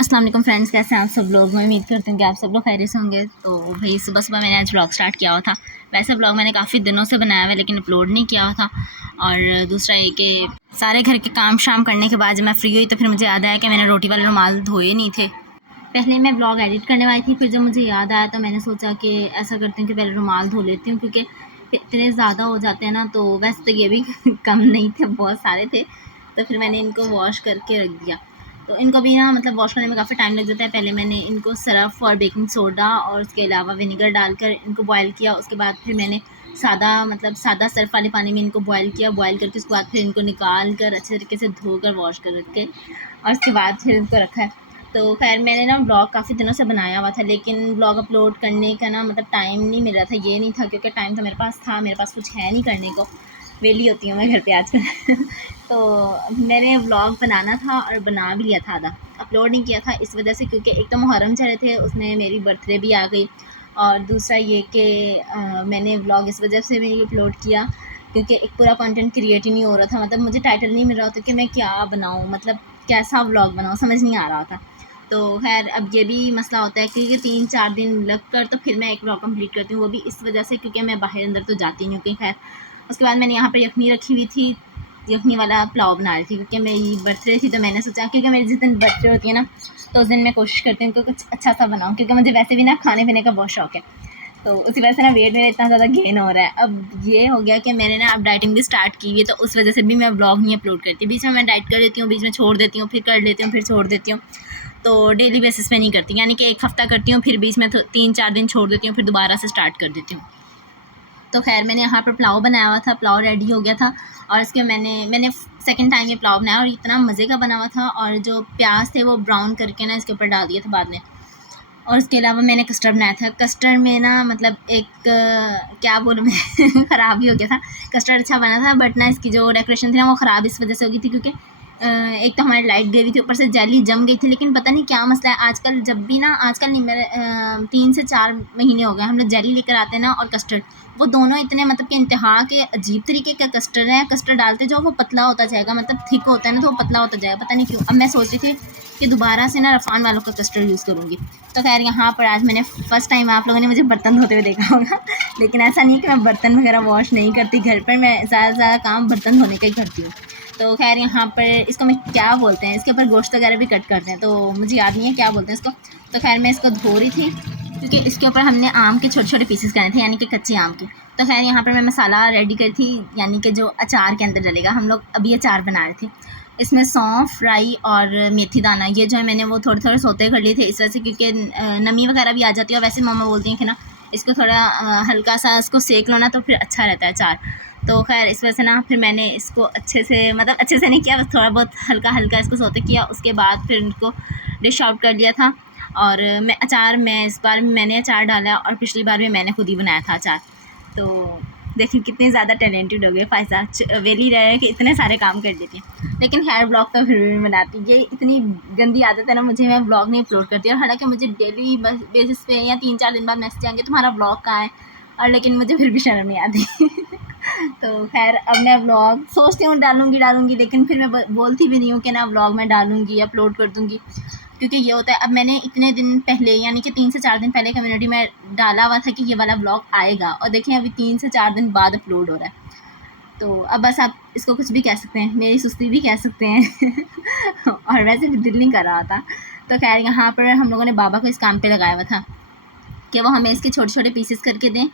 अस्सलाम वालेकुम फ्रेंड्स, कैसे हैं आप सब लोग। मैं उम्मीद करती हूँ कि आप सब लोग खैरियत से होंगे। तो भाई सुबह सुबह मैंने आज व्लॉग स्टार्ट किया हुआ था। वैसे व्लॉग मैंने काफ़ी दिनों से बनाया हुआ है लेकिन अपलोड नहीं किया हुआ था। और दूसरा ये कि सारे घर के काम शाम करने के बाद जब मैं फ्री हुई तो फिर मुझे याद आया कि मैंने रोटी वाले रुमाल धोए नहीं थे। पहले मैं व्लॉग एडिट करने वाली थी, फिर जब मुझे याद आया तो मैंने सोचा कि ऐसा करती हूँ कि पहले रुमाल धो लेती हूँ, क्योंकि इतने ज़्यादा हो जाते हैं ना। तो वैसे तो ये भी कम नहीं थे, बहुत सारे थे। तो फिर मैंने इनको वॉश करके रख दिया। तो इनको भी ना मतलब वॉश करने में काफ़ी टाइम लग जाता है। पहले मैंने इनको सरफ़ और बेकिंग सोडा और उसके अलावा विनेगर डालकर इनको बॉयल किया। उसके बाद फिर मैंने सादा सर्फ़ वाले पानी में इनको बॉयल किया। बॉयल करके उसके बाद फिर इनको निकाल कर अच्छे तरीके से धोकर वॉश कर के और उसके बाद फिर इनको रखा है। तो खैर मैंने ना व्लॉग काफ़ी दिनों से बनाया हुआ था, लेकिन व्लॉग अपलोड करने का ना मतलब टाइम नहीं मिल रहा था। ये नहीं था क्योंकि टाइम तो मेरे पास कुछ है नहीं करने को। वेली होती हूँ मैं घर पे आजकल। तो मैंने व्लॉग बनाना था और बना भी लिया था, आधा अपलोड नहीं किया था इस वजह से क्योंकि एक तो मुहर्रम चल रहे थे, उसमें मेरी बर्थडे भी आ गई। और दूसरा ये कि मैंने व्लॉग इस वजह से भी अपलोड किया क्योंकि एक पूरा कंटेंट क्रिएट ही नहीं हो रहा था। मतलब मुझे टाइटल नहीं मिल रहा था कि मैं क्या बनाऊँ, मतलब कैसा व्लॉग बनाऊँ, समझ नहीं आ रहा था। तो खैर अब ये भी मसला होता है क्योंकि 3-4 दिन लग कर तो फिर मैं एक व्लॉग कंप्लीट करती हूँ, वो भी इस वजह से क्योंकि मैं बाहर अंदर तो जाती नहीं हूँ कहीं। खैर उसके बाद मैंने यहाँ पर यखनी रखी हुई थी, यखनी वाला पुलाव बना रही थी क्योंकि मेरी बर्थडे थी। तो मैंने सोचा क्योंकि मेरी जिस दिन बर्थडे होती है ना तो उस दिन मैं कोशिश करती हूँ कि कुछ अच्छा सा बनाऊँ, क्योंकि मुझे वैसे भी ना खाने पीने का बहुत शौक है। तो उसी वजह से ना वेट मेरा इतना ज़्यादा गेन हो रहा है। अब ये हो गया कि मैंने ना अब डाइटिंग भी स्टार्ट की हुई है, तो उस वजह से भी मैं व्लॉग नहीं अपलोड करती। बीच में मैं डाइट कर लेती हूँ, बीच में छोड़ देती हूँ, फिर कर लेती हूँ, फिर छोड़ देती हूँ। तो डेली बेसिस पे नहीं करती, यानी कि एक हफ़्ता करती हूँ, फिर बीच में 3-4 दिन छोड़ देती हूँ, फिर दोबारा से स्टार्ट कर देती हूँ। तो खैर मैंने यहाँ पर पुलाव बनाया हुआ था, पुलाव रेडी हो गया था। और इसके मैंने सेकंड टाइम ये पुलाव बनाया और इतना मज़े का बना हुआ था। और जो प्याज थे वो ब्राउन करके ना इसके ऊपर डाल दिए थे बाद में। और उसके अलावा मैंने कस्टर्ड बनाया था। कस्टर्ड में ना मतलब एक क्या बोलूँ मैं ख़राब ही हो गया था। कस्टर्ड अच्छा बना था बट ना इसकी जो डेकोरेशन थी ना वो ख़राब इस वजह से हो गई थी क्योंकि एक तो हमारी लाइट गई हुई थी, ऊपर से जेली जम गई थी। लेकिन पता नहीं क्या मसला है आजकल, जब भी ना आजकल नहीं, मेरे 3 से 4 महीने हो गए हम लोग जेली लेकर आते हैं ना और कस्टर्ड, वो दोनों इतने मतलब कि इंतहा के अजीब तरीके का कस्टर्ड है। कस्टर्ड डालते जाओ वो पतला होता जाएगा, मतलब थिक होता है ना तो वो पतला होता जाएगा, पता नहीं क्यों। अब मैं सोच रही थी कि दोबारा से ना रफ़ान वालों का कस्टर्ड यूज़ करूँगी। तो खैर यहाँ पर आज मैंने फ़र्स्ट टाइम, आप लोगों ने मुझे बर्तन धोते हुए देखा होगा लेकिन ऐसा नहीं कि मैं बर्तन वगैरह वॉश नहीं करती घर पर, मैं ज़्यादा से ज़्यादा काम बर्तन धोने का ही करती हूँ। तो खैर यहाँ पर इसको मैं क्या बोलते हैं, इसके ऊपर गोश्त वगैरह भी कट करते हैं, तो मुझे याद नहीं है क्या बोलते हैं इसको। तो खैर मैं इसको धो रही थी क्योंकि इसके ऊपर हमने आम के छोटे छोटे पीसेस करने थे, यानी कि कच्चे आम के। तो खैर यहाँ पर मैं मसाला रेडी करी थी, यानी कि जो अचार के अंदर डलेगा। हम लोग अभी अचार बना रहे थे। इसमें सौंफ, राई और मेथी दाना, ये जो है मैंने वो थोड़े थोड़े सोते कर लिए थे इस वजह से क्योंकि नमी वगैरह भी आ जाती है। और वैसे मम्मा बोलती हैं कि ना इसको थोड़ा हल्का सा इसको सेक लो ना तो फिर अच्छा रहता है अचार। तो खैर इस वजह से ना फिर मैंने इसको अच्छे से, मतलब अच्छे से नहीं किया, बस थोड़ा बहुत हल्का हल्का इसको सोते किया। उसके बाद फिर इनको डिश आउट कर लिया था। और मैं इस बार मैंने अचार डाला और पिछली बार भी मैंने खुद ही बनाया था अचार। तो देखिए कितनी ज़्यादा टैलेंटेड हो गए फ़ायज़ा, वेली रहे कि इतने सारे काम कर देती हैं। लेकिन खैर ब्लॉग तो फिर भी बनाती, ये इतनी गंदी आदत है ना मुझे, मैं ब्लॉग नहीं अपलोड करती। और हालांकि मुझे डेली बेसिस पे या 3-4 दिन बाद मैसेज आएंगे तुम्हारा ब्लॉग कहाँ है, और लेकिन मुझे फिर भी शर्म नहीं आती तो खैर अब मैं व्लॉग सोचती हूँ डालूँगी, लेकिन फिर मैं बोलती भी नहीं हूँ कि ना व्लॉग मैं डालूँगी, अपलोड कर दूँगी। क्योंकि ये होता है, अब मैंने इतने दिन पहले यानी कि 3 से 4 दिन पहले कम्युनिटी में डाला हुआ था कि ये वाला व्लॉग आएगा, और देखें अभी 3 से 4 दिन बाद अपलोड हो रहा है। तो अब बस आप इसको कुछ भी कह सकते हैं, मेरी सुस्ती भी कह सकते हैं और वैसे भी दिल नहीं कर रहा था। तो खैर यहाँ पर हम लोगों ने बाबा को इस काम पे लगाया हुआ था कि वो हमें इसके छोटे छोटे पीसेस करके दें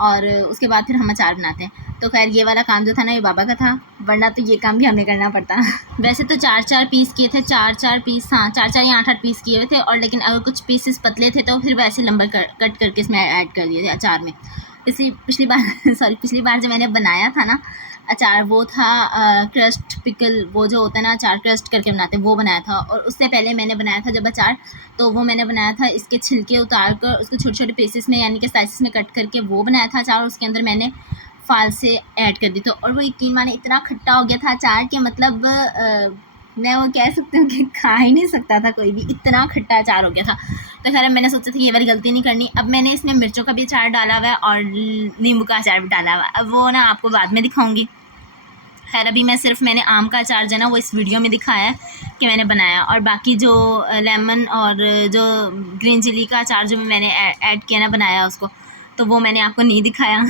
और उसके बाद फिर हम अचार बनाते हैं। तो खैर ये वाला काम जो था ना ये बाबा का था, वरना तो ये काम भी हमें करना पड़ता वैसे तो 4-4 पीस किए थे, 4-4 पीस, हाँ 4-4 या 8-8 पीस किए हुए थे। और लेकिन अगर कुछ पीसेस पतले थे तो फिर वैसे लंबा कट करके इसमें ऐड कर दिए थे अचार में। पिछली बार पिछली बार जब मैंने बनाया था ना अचार, वो था क्रस्ट पिकल, वो जो होता है ना अचार क्रस्ट करके बनाते हैं, वो बनाया था। और उससे पहले मैंने बनाया था जब अचार, तो वो मैंने बनाया था इसके छिलके उतार कर उसको छोटे छोटे पीसेस में यानी कि स्लाइसेस में कट करके वो बनाया था अचार। उसके अंदर मैंने फाल से ऐड कर दी थी और वो यकीन माने इतना खट्टा हो गया था अचार कि मतलब मैं वो कह सकती हूँ कि खा ही नहीं सकता था कोई भी, इतना खट्टा अचार हो गया था। तो खैर मैंने सोचा था कि ये वाली गलती नहीं करनी। अब मैंने इसमें मिर्चों का भी अचार डाला हुआ है और नींबू का अचार भी डाला हुआ है, अब वो ना आपको बाद में दिखाऊंगी। खैर अभी मैंने आम का अचार जो है ना वो इस वीडियो में दिखाया है कि मैंने बनाया, और बाकी जो लेमन और जो ग्रीन चिली का अचार जो मैंने ऐड किया ना बनाया उसको, तो वो मैंने आपको नहीं दिखाया।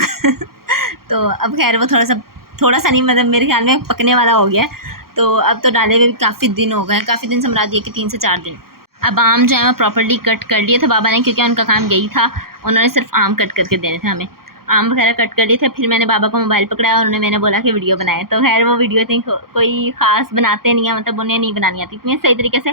तो अब खैर वो थोड़ा सा नहीं, मतलब मेरे ख्याल में पकने वाला हो गया है। तो अब तो डाले हुए काफ़ी दिन हो गए, काफ़ी दिन समझा दिए कि 3 से 4 दिन। अब आम जो है वो प्रॉपर्ली कट कर लिए थे बाबा ने, क्योंकि उनका काम यही था, उन्होंने सिर्फ आम कट करके देने थे हमें। आम वगैरह कट कर लिए थे, फिर मैंने बाबा को मोबाइल पकड़ाया और मैंने बोला कि वीडियो बनाए। तो खैर वो वीडियो थी कोई ख़ास बनाते नहीं है, मतलब उन्हें नहीं बनानी आती इतनी सही तरीके से।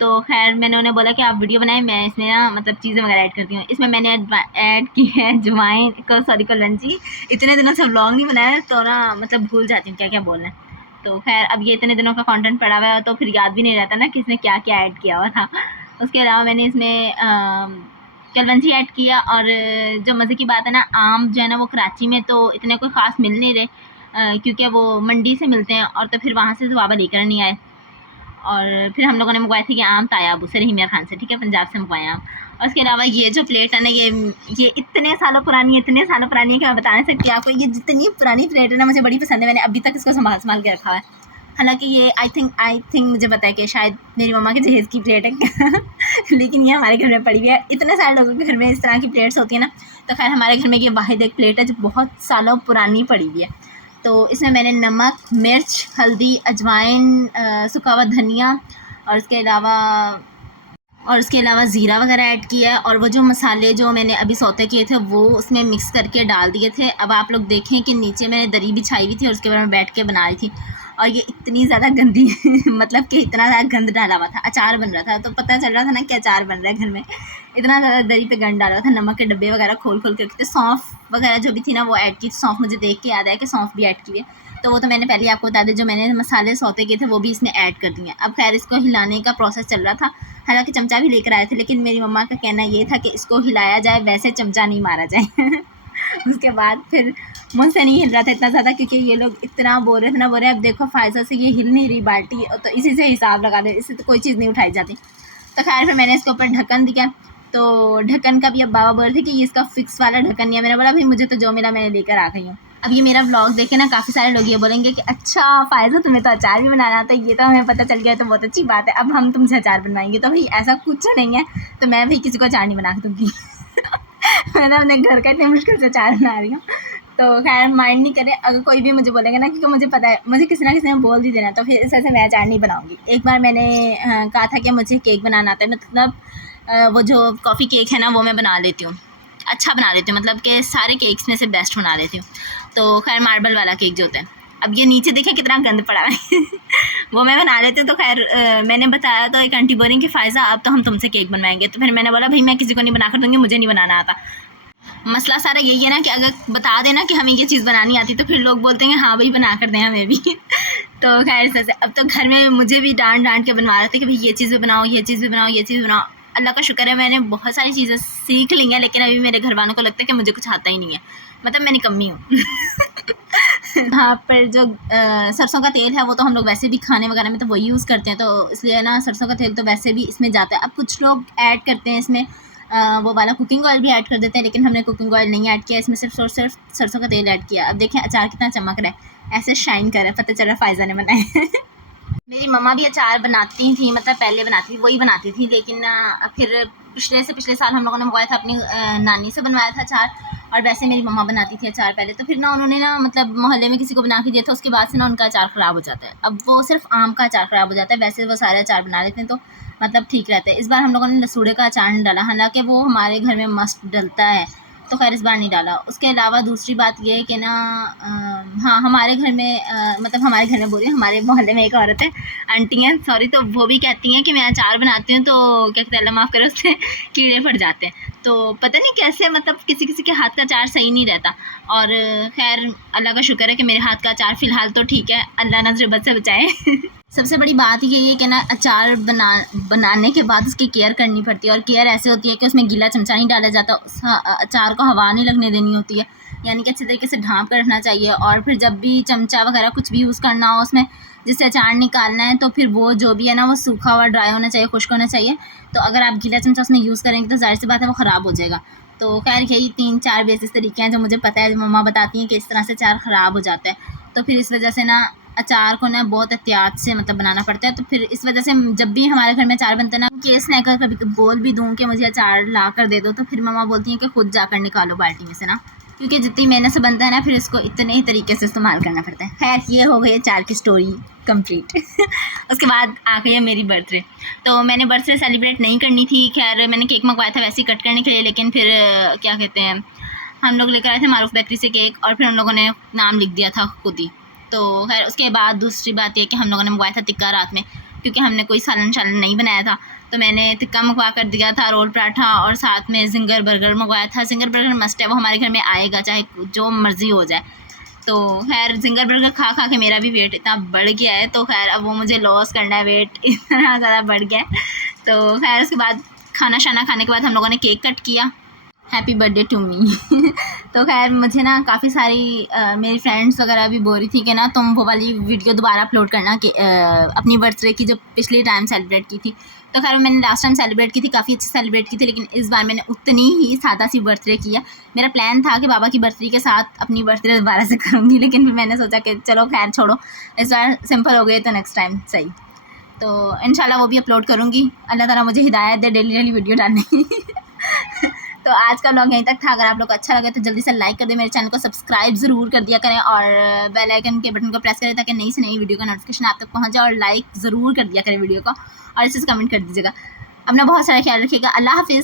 तो खैर मैंने उन्हें बोला कि आप वीडियो बनाएं, मैं इसमें ना मतलब चीज़ें वगैरह ऐड करती हूँ। इसमें मैंने ऐड की है अजवाइन को, सॉरी कलंजी। इतने दिनों से व्लॉग नहीं बनाया तो ना मतलब भूल जाती हूँ क्या क्या बोलना है। तो खैर अब ये इतने दिनों का कंटेंट पड़ा हुआ है तो फिर याद भी नहीं रहता ना कि इसमें क्या क्या ऐड किया हुआ था। उसके अलावा मैंने इसमें कलवंजी ऐड किया। और जो मज़े की बात है ना, आम जो है ना वो कराची में तो इतने कोई ख़ास मिल नहीं रहे, क्योंकि वो मंडी से मिलते हैं, और तो फिर वहाँ से तो बाबा लेकर नहीं आए। और फिर हम लोगों ने मंगवाए थे कि आम ताया अबू से, रहीम यार खान से, ठीक है, पंजाब से मंगवाए आम। और उसके अलावा ये जो प्लेट है ना, ये इतने सालों पुरानी है कि मैं बता नहीं सकती आपको। ये जितनी पुरानी प्लेट है ना मुझे बड़ी पसंद है, मैंने अभी तक इसको संभाल के रखा है। हालांकि ये आई थिंक मुझे पता है कि शायद मेरी मम्मा के जहेज़ की प्लेट है। लेकिन ये हमारे घर में पड़ी हुई है। इतने सारे लोगों के घर में इस तरह की प्लेट्स होती है ना, तो खैर हमारे घर में ये वाहिद एक प्लेट है जो बहुत सालों पुरानी पड़ी हुई है। तो इसमें मैंने नमक, मिर्च, हल्दी, अजवाइन, सूखा हुआ धनिया और उसके अलावा ज़ीरा वगैरह ऐड किया है। और वो जो मसाले जो मैंने अभी सौते किए थे वो उसमें मिक्स करके डाल दिए थे। अब आप लोग देखें कि नीचे मैंने दरी बिछाई हुई थी और उसके ऊपर मैं बैठ के बना रही थी, और ये इतनी ज़्यादा गंदी मतलब कि इतना ज़्यादा गंद डाला हुआ था। अचार बन रहा था तो पता चल रहा था ना कि अचार बन रहा है घर में, इतना ज़्यादा दरी पे गंद डाला हुआ था। नमक के डब्बे वगैरह खोल के रखे थे। सौंफ वगैरह जो भी थी ना वो ऐड की। सौंफ मुझे देख के याद आया कि सौंफ भी ऐड की है, तो वो तो मैंने पहले आपको बता दें। जो मैंने मसाले सौते किए थे वो भी इसमें ऐड कर दिए। अब खैर इसको हिलाने का प्रोसेस चल रहा था, हालांकि चमचा भी लेकर आए थे, लेकिन मेरी मम्मा का कहना ये था कि इसको हिलाया जाए, वैसे चमचा नहीं मारा जाए। उसके बाद फिर मुझसे नहीं हिल रहा था इतना ज़्यादा, क्योंकि ये लोग इतना बोल रहे थे ना, बोल रहे अब देखो फ़ायज़ा से ये हिल नहीं रही बाल्टी, तो इसी से हिसाब लगा दे, इससे तो कोई चीज़ नहीं उठाई जाती। तो खैर फिर मैंने इसके ऊपर ढक्कन दिया। तो ढक्कन का भी अब बाबा बोल रहे थे कि ये इसका फिक्स वाला ढक्कन नहीं है। मैंने बोला भाई मुझे तो जो मिला मैंने लेकर आ गई हूँ। अब ये मेरा व्लॉग देखे ना काफ़ी सारे लोग ये बोलेंगे कि अच्छा फ़ायज़ा तुम्हें तो अचार भी बनाना आता है, ये तो हमें पता चल गया, तो बहुत अच्छी बात है, अब हम तुमसे अचार बनवाएंगे। तो भाई ऐसा कुछ नहीं है, तो मैं भाई किसी को अचार नहीं बना के दूँगी। मैं ना अपने घर का इतनी मुश्किल से अचार बना रही हूँ। तो खैर माइंड नहीं करें अगर कोई भी मुझे बोलेगा ना, क्योंकि मुझे पता है मुझे किसी ना किसी ने बोल दी देना, तो फिर इस वजह से मैं अचार नहीं बनाऊँगी। एक बार मैंने कहा था कि मुझे केक बनाना आता है, मतलब वो जो कॉफ़ी केक है ना वो मैं बना लेती हूँ, अच्छा बना लेती हूँ, मतलब कि सारे केक्स में से बेस्ट बना लेती हूँ। तो खैर मार्बल वाला केक जो होता है, अब ये नीचे देखें कितना गंद पड़ा है। वो मैं बना लेती हूँ। तो खैर मैंने बताया तो एक आंटी बोलेंगे कि फ़ायज़ा अब तो हम तुमसे केक बनवाएंगे। तो फिर मैंने बोला भाई मैं किसी को नहीं बना कर दूँगी, मुझे नहीं बनाना आता। मसला सारा यही है ना कि अगर बता देना कि हमें ये चीज़ बनानी आती तो फिर लोग बोलते हैं हाँ भाई बना कर दें हमें भी। तो खैर से अब तो घर में मुझे भी डांट के बनवा रहे थे कि भाई ये चीज़ भी बनाओ, ये चीज़ भी बनाओ, ये चीज़ बनाओ। अल्लाह का शुक्र है मैंने बहुत सारी चीज़ें सीख ली हैं, लेकिन अभी मेरे घर वालों को लगता है कि मुझे कुछ आता ही नहीं है, मतलब मैं निकम्मी हूँ। हाँ, पर जो सरसों का तेल है वो तो हम लोग वैसे भी खाने वगैरह में तो वही यूज़ करते हैं, तो इसलिए ना सरसों का तेल तो वैसे भी इसमें जाता है। अब कुछ लोग ऐड करते हैं इसमें वो वाला कुकिंग ऑयल भी ऐड कर देते हैं, लेकिन हमने कुकिंग ऑयल नहीं ऐड किया, इसमें सिर्फ सरसों का तेल ऐड किया। अब देखें अचार कितना चमक रहा है, ऐसे शाइन कर रहा है, पता चल रहा है फ़ायज़ा ने बनाए। मेरी मम्मा भी अचार बनाती थी, मतलब पहले बनाती थी, वही बनाती थी, लेकिन फिर पिछले साल हम लोगों ने मंगवाया था, अपनी नानी से बनवाया था अचार। और वैसे मेरी मम्मा बनाती थी अचार पहले, तो फिर ना उन्होंने ना मतलब मोहल्ले में किसी को बना के दिया था, उसके बाद से ना उनका अचार ख़राब हो जाता है। अब वो सिर्फ आम का अचार ख़राब हो जाता है, वैसे वो सारे अचार बना लेते हैं तो मतलब ठीक रहता है। इस बार हम लोगों ने लसूड़े का अचार नहीं डाला, हालांकि वो हमारे घर में मस्त डलता है, तो खैर इस बार नहीं डाला। उसके अलावा दूसरी बात ये है कि ना हाँ हमारे घर में मतलब हमारे घर में बोल रही हूँ, हमारे मोहल्ले में एक औरत है, आंटी हैं सॉरी, तो वो भी कहती हैं कि मैं अचार बनाती हूँ तो क्या कहते हैं अल्लाह माफ़ करे उससे कीड़े पड़ जाते हैं। तो पता नहीं कैसे, मतलब किसी किसी के हाथ का अचार सही नहीं रहता। और खैर अल्लाह का शुक्र है कि मेरे हाथ का अचार फ़िलहाल तो ठीक है, अल्लाह नज़र से बचाए। सबसे बड़ी बात ये है कि ना अचार बनाने के बाद उसकी केयर करनी पड़ती है, और केयर ऐसे होती है कि उसमें गीला चमचा नहीं डाला जाता, अचार को हवा नहीं लगने देनी होती है, यानी कि अच्छे तरीके से ढाँप कर रखना चाहिए। और फिर जब भी चमचा वगैरह कुछ भी यूज़ करना हो उसमें, जिससे अचार निकालना है, तो फिर वो जो भी है ना वो सूखा हुआ ड्राई होना चाहिए, खुश्क होना चाहिए। तो अगर आप गीला चमचा उसमें यूज़ करेंगे तो ज़ाहिर सी बात है वो ख़राब हो जाएगा। तो खैर यही 3-4 बेसिस तरीके हैं जो मुझे पता है, जो मम्मा बताती हैं कि इस तरह से अचार ख़राब हो जाता है। तो फिर इस वजह से ना अचार को ना बहुत एहतियात से मतलब बनाना पड़ता है। तो फिर इस वजह से जब भी हमारे घर में अचार बनता है ना, केस नहीं कर कभी बोल भी दूँ कि मुझे अचार ला कर दे दो, तो फिर मम्मा बोलती हैं कि खुद जाकर निकालो बाल्टी में से ना, क्योंकि जितनी मेहनत से बनता है ना फिर इसको इतने ही तरीके से इस्तेमाल करना पड़ता है। खैर ये हो गई अचार की स्टोरी कंप्लीट। उसके बाद आ गई है मेरी बर्थडे। तो मैंने बर्थडे सेलिब्रेट नहीं करनी थी, खैर मैंने केक मंगवाया था वैसे ही कट करने के लिए, लेकिन फिर क्या कहते हैं, हम लोग लेकर आए थे मारूफ बेकरी से केक और फिर हम लोगों ने नाम लिख दिया था खुद ही। तो खैर उसके बाद दूसरी बात ये कि हम लोगों ने मंगवाया था टिक्का रात में, क्योंकि हमने कोई सालन शालन नहीं बनाया था, तो मैंने टिक्का मंगवा कर दिया था, रोल पराठा और साथ में जिंगर बर्गर मंगवाया था। जिंगर बर्गर मस्ट है, वो हमारे घर में आएगा चाहे जो मर्ज़ी हो जाए। तो खैर जिंगर बर्गर खा खा के मेरा भी वेट इतना बढ़ गया है, तो खैर अब वो मुझे लॉस करना है, वेट इतना ज़्यादा बढ़ गया है। तो खैर उसके बाद खाना शाना खाने के बाद हम लोगों ने केक कट किया, हैप्पी बर्थडे टू मी। तो खैर मुझे ना काफ़ी सारी मेरी फ्रेंड्स वगैरह भी बोल रही थी कि ना तुम वो वाली वीडियो दोबारा अपलोड करना कि अपनी बर्थडे की जो पिछली टाइम सेलिब्रेट की थी। तो खैर मैंने लास्ट टाइम सेलिब्रेट की थी, काफ़ी अच्छी सेलिब्रेट की थी, लेकिन इस बार मैंने उतनी ही सादा सी बर्थडे की है। मेरा प्लान था कि बाबा की बर्थडे के साथ अपनी बर्थडे दोबारा से करूँगी, लेकिन फिर मैंने सोचा कि चलो खैर छोड़ो, इस बार सिंपल हो गई तो नेक्स्ट टाइम सही। तो इंशाल्लाह वो भी अपलोड करूँगी, अल्लाह ताला मुझे हिदायत दे डेली डेली वीडियो डालने की। तो आज का व्लॉग यहीं तक था। अगर आप लोग को अच्छा लगे तो जल्दी से लाइक कर दें, मेरे चैनल को सब्सक्राइब ज़रूर कर दिया करें और बेल आइकन के बटन को प्रेस करें ताकि नई से नई वीडियो का नोटिफिकेशन आप तक पहुंच जाए, और लाइक ज़रूर कर दिया करें वीडियो को, और इसे कमेंट कर दीजिएगा। अपना बहुत सारा ख्याल रखिएगा। अल्लाह हाफिज़।